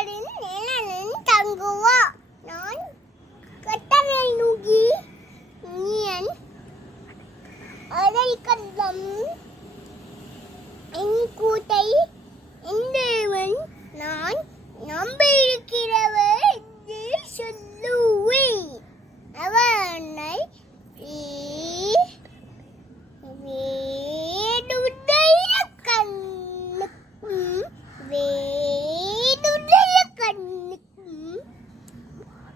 நீரோடின் நிழலில் தங்குவா. நான் கட்டளை நுகி நீயன் அடைக்கலம் என் கூட்டை என் தேவன் நான் நம்பியிருக்கிறவர் என்று சொல்லுவேன். அவனை வேடுடைய கண்ணுக்கும்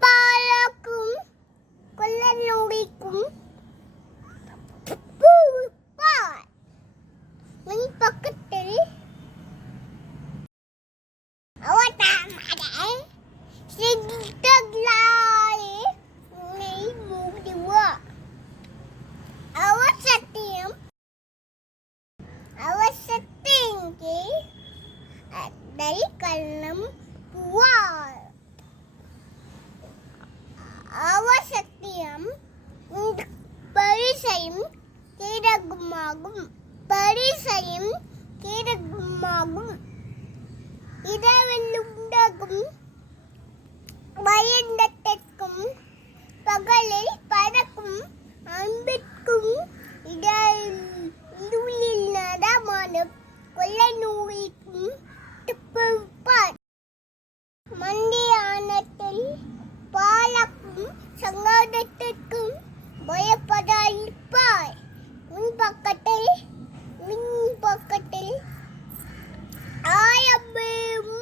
பாலக்கும் கொல்லனுடிக்கும் உன் பக்கத்தில் சித்தங்களாலே உன்னை மூடுவா. அவர் சத்தியம் அதை கள்ளம் புவார். அவர் சத்தியம் பரிசையும் கீரகுமாகும் இரவில் உண்டாகும் பயந்தத்திற்கும் பகலில் பறக்கும் அன்பிற்கும் இருளில் நடமாடும் கொள்ளை நோய்க்கும் துப்புப்பார். மண்டியானத்தில் பாலக்கும் சங்காதத்திற்கும் பயப்படாதிருப்பாய். உன் பக்கத்தில் ஆயம்பேயும்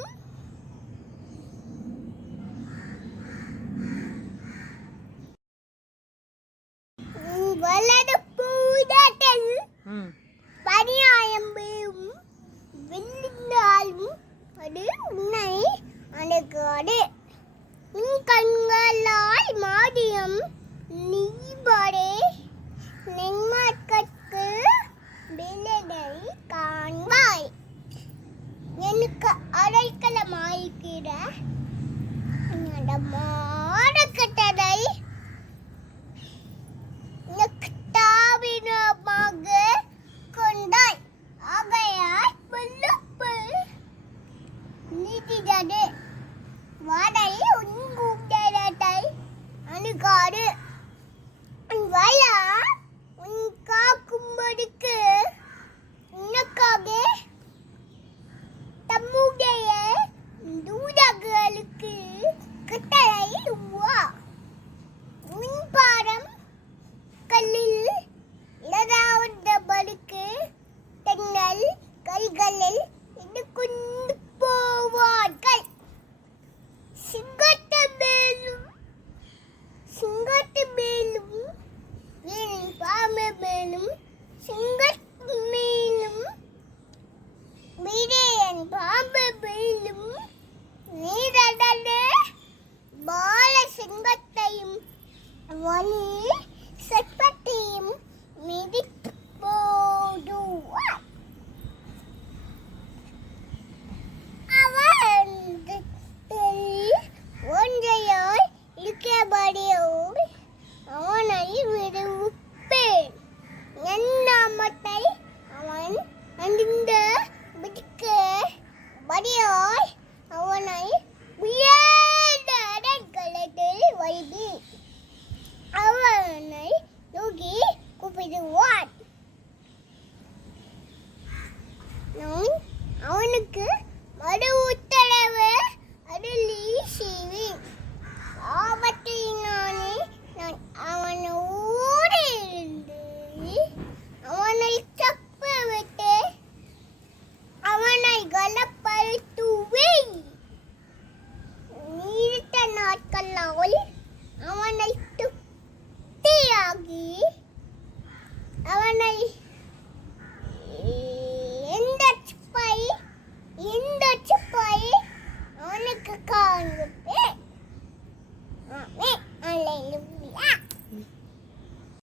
வலது பூதத்தில் பனியாயம்பேயும் வெள்ளினாலும் அது உன்னை அணுகாது. உன் கண்களால் மாடியம் நீபாடே நென்மார்க்கற்கு விலகை காண்பாய். எனக்கு அடைக்கலமாயிருக்கிற நடமாடக்கட்டதை தாவினமாக கொண்டாய். ஆகையால் புல்லுப்புல் நீட்டினது வாடை உன் கூட்டத்தை அணுகாது. உன் வயா உன் காக்கும்படிக்கு உனக்காக தம்முடைய தூதர்களுக்கு கட்டளையிடுவா. உன் பாரம் கல்லில் இடராதபடிக்கு தங்கள் கைகளில் எடுக்கொண்டு போவார்கள். சிங்கத்து மேலும் பாம்பு மேலும் சிங்கத்து மேலும் விரையன் பாம்பு மேலும் நீரடல பால சிங்கத்தையும் வழி